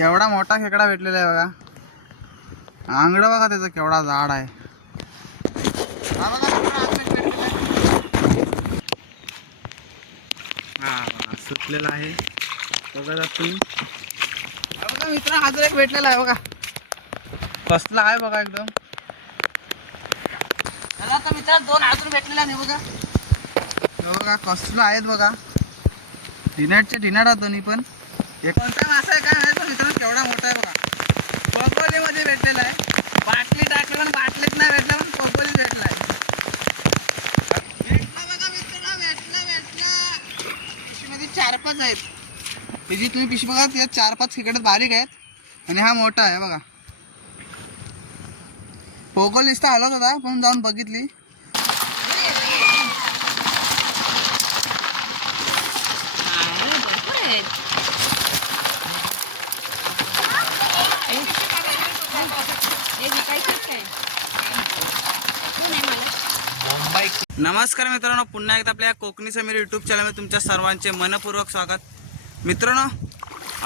केवढा मोठा खेकडा भेटलेला आहे बघा. आंगड बघा त्याचा केवढा जाड आहे. हा सुटलेला आहे बघा तुम्ही. बघा मित्र अजून एक भेटलेला आहे बघा. कसला आहे बघा एकदम. आता मित्र दोन अजून भेटलेला नाही बघा. बघा कसला आहेत बघा. ढिनाटचे ढिनाट दोन्ही पण. हे कोणता मासा आहे काय माहिती मित्रांनो. केवढा मोठा आहे बघा. पगोलीमध्ये भेटलेला आहे. बाटली टाकली पण बाटलीत नाही भेटला पण पगोलीत भेटला आहे. भेटला बघा मित्रांनो. भेटला. पिशवीमध्ये 4-5 आहेत. त्याची तुम्ही पिशवी बघा त्यात 4-5 खेकडे बारीक आहेत आणि हा मोठा आहे बघा. पोगोल नुसता हलत होता पण जाऊन बघितली. नमस्कार मित्रांनो, पुन्हा एकदा आपल्या कोकणी समीर यूट्यूब चॅनलमध्ये तुमच्या सर्वांचे मनपूर्वक स्वागत. मित्रांनो,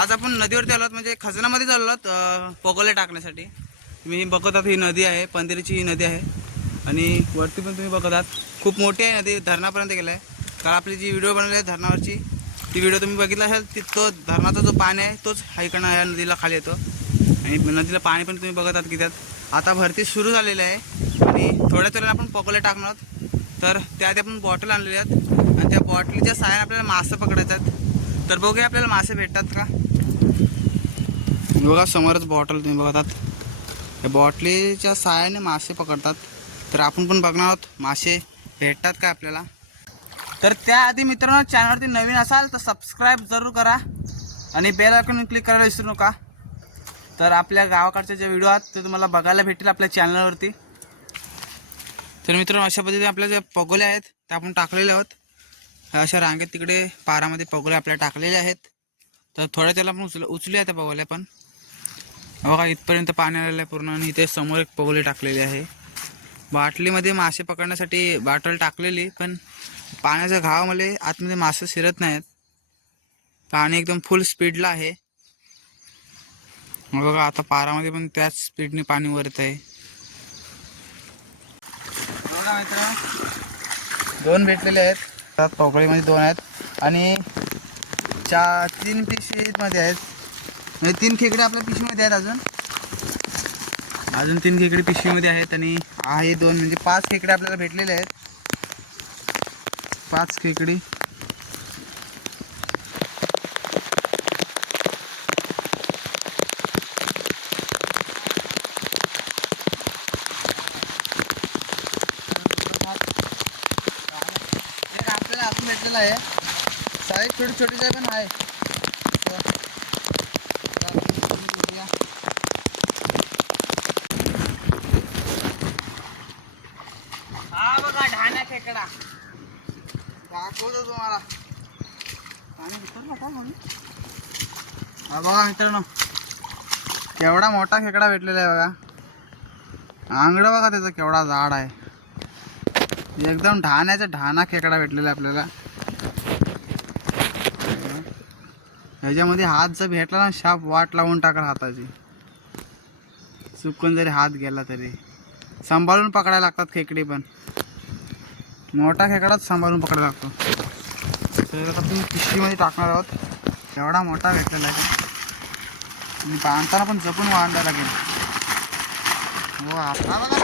आज आपण नदीवरती आलो म्हणजे खजनामध्ये चाललो आहोत पोगोले टाकण्यासाठी. तुम्ही बघत आहात ही नदी आहे, पंधेरीची ही नदी आहे आणि वरती पण तुम्ही बघत आहात खूप मोठी आहे नदी. धरणापर्यंत गेला आहे. काल आपली जी व्हिडिओ बनवली आहे धरणावरची ती व्हिडिओ तुम्ही बघितला असेल. तो धरणाचा जो पाणी आहे तोच हाईकडनं या नदीला खाली येतो आणि नदीला पाणी पण तुम्ही बघत आहात की त्यात आता भरती सुरू झालेली आहे आणि थोड्याच वेळाने आपण पोगोले टाकणार आहोत. तर त्याआधी आपण बॉटल आणलेले आहेत आणि त्या बॉटलीच्या साहाय्याने आपल्याला मासे पकडायचे आहेत. तर बघूया आपल्याला मासे भेटतात का. बघा समोरच बॉटल तुम्ही बघत आहात. या बॉटलीच्या साहाय्याने मासे पकडतात. तर आपण पण बघणार आहोत मासे भेटतात का आपल्याला. तर त्याआधी मित्रांनो, चॅनलवरती नवीन असाल तर सबस्क्राईब जरूर करा आणि बेल आयकॉन क्लिक करायला विसरू नका. तर आपल्या गावाकडचे जे व्हिडिओ आहेत ते तुम्हाला बघायला भेटतील आपल्या चॅनलवरती. तर मित्रांनो, अशा पद्धतीने आपल्या जे पगोले आहेत ते आपण टाकलेले आहोत. अशा रांगेत तिकडे पारामध्ये पगोले आपल्याला टाकलेले आहेत. तर थोड्या त्याला आपण उचलूया त्या पगोल्या पण. बघा इथपर्यंत पाणी आलेलं आहे पूर्ण आणि इथे समोर एक पगोली टाकलेली आहे. बाटलीमध्ये मासे पकडण्यासाठी बाटल टाकलेली पण पाण्याच्या घावामुळे आतमध्ये मासे शिरत नाहीत. पाणी एकदम फुल स्पीडला आहे. बघा आता पारामध्ये पण त्याच स्पीडने पाणी वरत आहे. बघा मित्रांनो, 2 भेटलेले आहेत. पगोलीमध्ये 2 आहेत आणि 3 पिशवीमध्ये आहेत. म्हणजे 3 खेकडे आपल्या पिशवीमध्ये आहेत. अजून 3 खेकडे पिशवीमध्ये आहेत आणि आहे 2 म्हणजे 5 खेकडे आपल्याला भेटलेले आहेत. 5 खेकडे. आपल्याला अजून भेटलेला आहे. साईज थोडी छोटी आहे पण आहे. हा बघा ढाण्या खेकडा दाखवतो तुम्हाला. हा बघा मित्रांनो, केवढा मोठा खेकडा भेटलेला आहे बघा. आंगड बघा त्याचा केवढा जाड आहे. एकदम ढाणा खेकडा भेटलेला आहे आपल्याला. ह्याच्यामध्ये हात जर भेटला ना, शाप वाट लावून टाकला हाताची. चुकून जरी हात गेला तरी सांभाळून पकडायला लागतात खेकडे पण. मोठा खेकडाच सांभाळून पकडायला लागतो. तर आता तुम्ही पिशवीमध्ये टाकणार आहोत. एवढा मोठा भेटलेला आहे आणि बांधताना पण जपून बांधायला लागेल. हो आता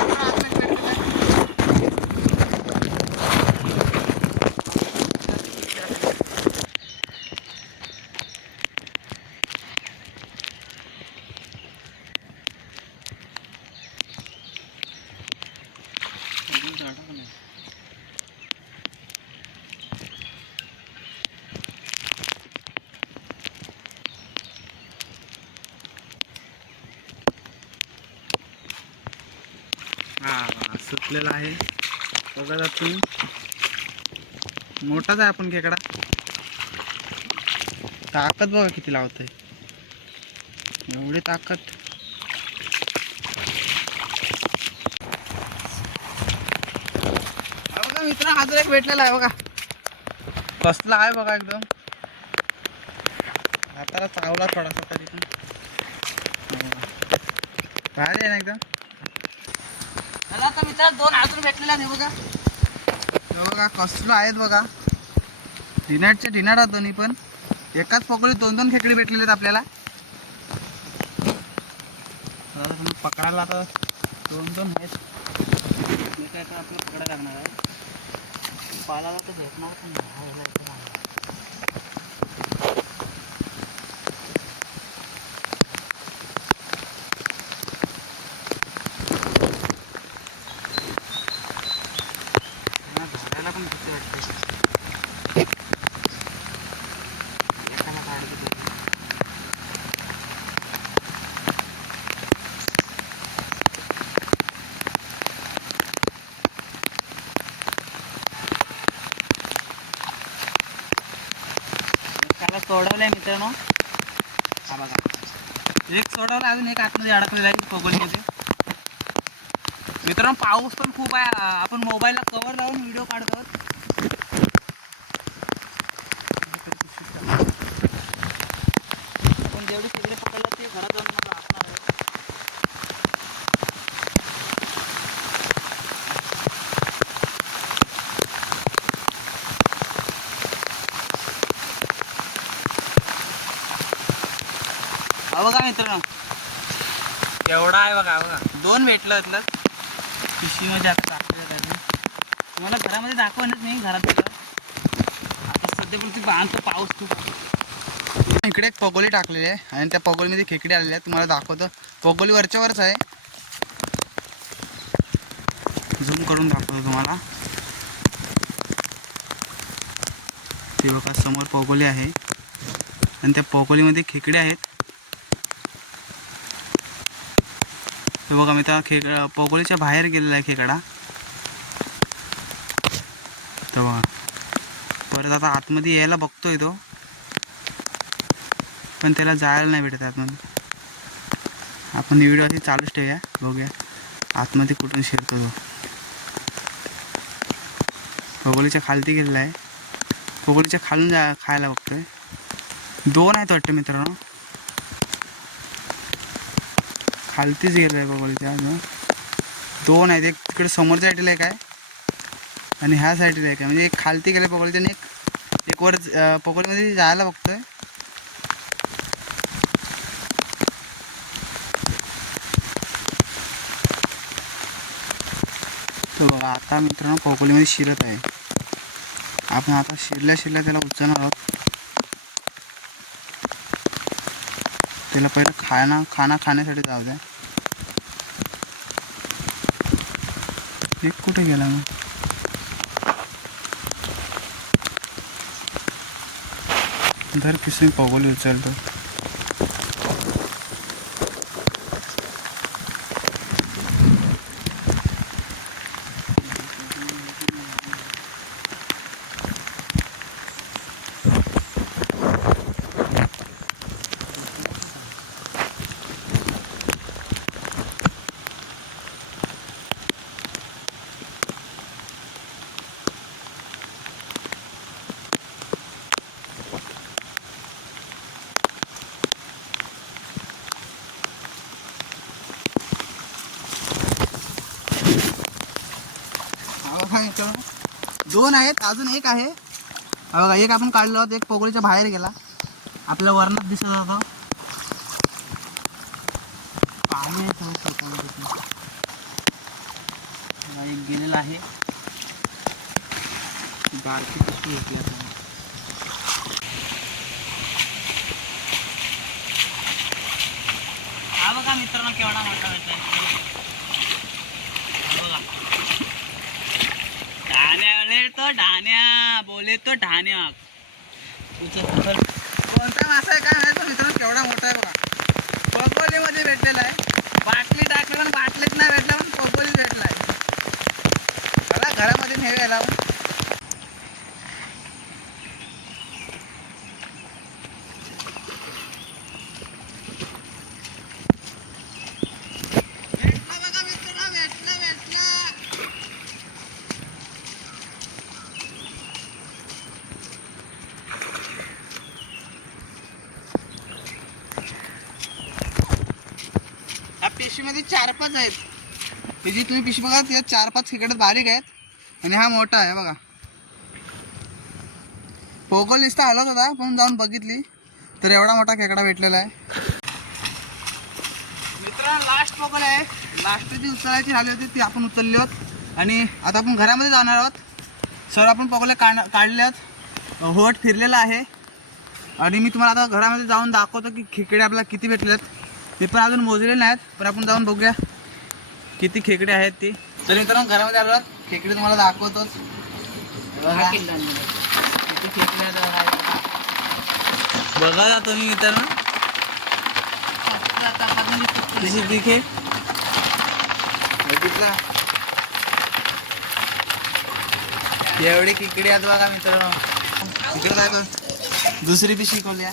सुटलेला आहे बघा तुम्ही. मोठाच आहे आपण खेकडा. ताकद बघा किती लावत आहे. एवढी ताकद. बघा मित्र अजून एक भेटलेला आहे बघा. कसला आहे बघा एकदम. हाताला चावला थोडासा तरी पण. भारी आहे ना एकदम. मला आता मित्र 2 अजून भेटलेला नाही बघा. हे बघा कसलं आहेत बघा. ढिनाटचे ढिनाट आहेत दोन्ही पण. एकाच पकडीत 2-2 खेकडी भेटलेले आहेत आपल्याला. पकडायला आता 2-2 आहेत. मी काय तर आपलं पकडा लागणार आहे. पालाला तर भेटणार पण नाही. धरायला पण भीती वाटते. एकाला काढली तरी. त्याला सोडवलंय मित्रांनो. हा बघा एक सोडवला, अजून एक आतमध्ये अडकलेला आहे पगोलीमध्ये. मित्रांनो पाऊस पण खूप आहे. आपण मोबाईलला कवर लावून व्हिडिओ काढतो. पण जेवढी तिकडे पकडलं ते घरात जाऊन मला असणार आहे. बघा मित्रांनो एवढा आहे बघा. बघा 2 भेटलं इथलं पिशवीमध्ये. आता टाकलेलं तुम्हाला घरामध्ये दाखवणच नाही घरात गेलं. आता सध्या पण ती बांधतो पाऊस खूप. इकडे एक पगोली टाकलेली आहे आणि त्या पगोलीमध्ये खेकडे आलेले आहेत. तुम्हाला दाखवतो. पगोली वरच्यावरच आहे. झूम करून दाखवतो तुम्हाला. ते बघा समोर पगोली आहे आणि त्या पगोलीमध्ये खेकडे आहेत. हे बघा मी त्या पगोलीच्या बाहेर गेलेला आहे खेकडा. तर बघा परत आता आतमध्ये यायला बघतोय तो, पण त्याला जायला नाही भेटत आतमध्ये. आपण व्हिडिओ अशी चालूच ठेवूया, बघूया आतमध्ये कुठून शिरतो तो. पगोलीच्या खालती गेलेला आहे. पगोलीच्या खालून खायला बघतोय. 2 आहेत वाटतं मित्रांनो. खालतीच गेलं आहे पगोलीच्या. 2 आहेत. एक तिकडे समोरच्या साईडला एक आहे आणि ह्या साईडला एक आहे. म्हणजे एक खालती गेलं पगोलीच्या आणि एक वर पगोलीमध्ये जायला बघतोय. बघा आता मित्रांनो पगोलीमध्ये शिरत आहे. आपण आता शिरल्या त्याला उचलणार आहोत. त्याला पहिलं खाना खाण्यासाठी जाऊ द्या. एक कुठे गेला मग? धर पिसून पगोली उचलतो. मित्रांनो 2 आहेत. अजून एक आहे बघा. एक आपण काढलो होतं. एक पगोलीच्या बाहेर गेला. आपल्या वरणात दिसत होतं. पाणी एक गेलेला आहे. बारकी पिशवी होती आता. हा बघा मित्रांनो केवढा मोठा भेटला. बघा ढाण्या तो ढाण्या बोले तो ढाण्या. कोणता मासा आहे काय माहिती मित्रांनो. केवढा मोठा आहे बघा. पगोलीमध्ये भेटलेला आहे. बाटली टाकली पण बाटलीत नाही भेटला, पण पगोलीत भेटला आहे. चला घरामध्ये नेऊया. पिशवीमध्ये 4-5 आहेत. ही जी तुम्ही पिशवी बघा त्यात 4-5 खेकडे बारीक आहेत आणि हा मोठा आहे बघा. पोगल नुसता हलत होता पण जाऊन बघितली तर एवढा मोठा खेकडा भेटलेला आहे. मित्रांनो लास्ट पोगल आहे. लास्ट जी उचलायची झाली होती ती आपण उचलली आहोत आणि आता आपण घरामध्ये जाणार आहोत. सर्व आपण पोगले काढल्यात. होट फिरलेला आहे आणि मी तुम्हाला आता घरामध्ये जाऊन दाखवतो की खेकडे आपल्याला किती भेटलेत. ते पण अजून मोजलेले नाहीत पण आपण जाऊन बघूया किती खेकडे आहेत ती. तर मित्रांनो घरामध्ये आलो खेकडे तुम्हाला दाखवतोच. बघा बघा तुम्ही मित्रांनो दिखे बघितलं एवढी खेकडे आहेत बघा मित्रांनो. तिकडे जायचं दुसरी बी शिकवल्या.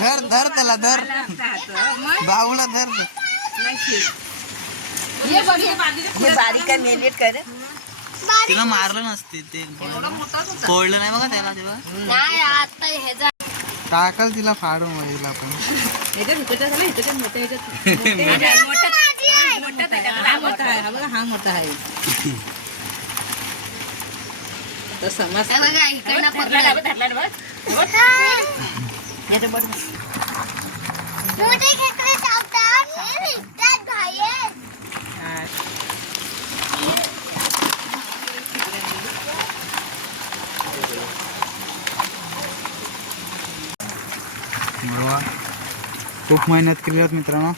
धर धर त्याला धर बाबूला धर. तिला मारलं नसते ते कोळलं नाही बघा त्याला तेव्हा टाकल तिला फाडून वगैरे आपण. हा मोठा आहे समज खूप मेहनत केली होत मित्रांनो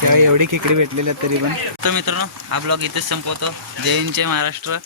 तेव्हा एवढी खेकडी भेटलेली आहेत तरी पण. तर मित्रांनो हा ब्लॉग इथेच संपवतो. जय हिंद जय महाराष्ट्र.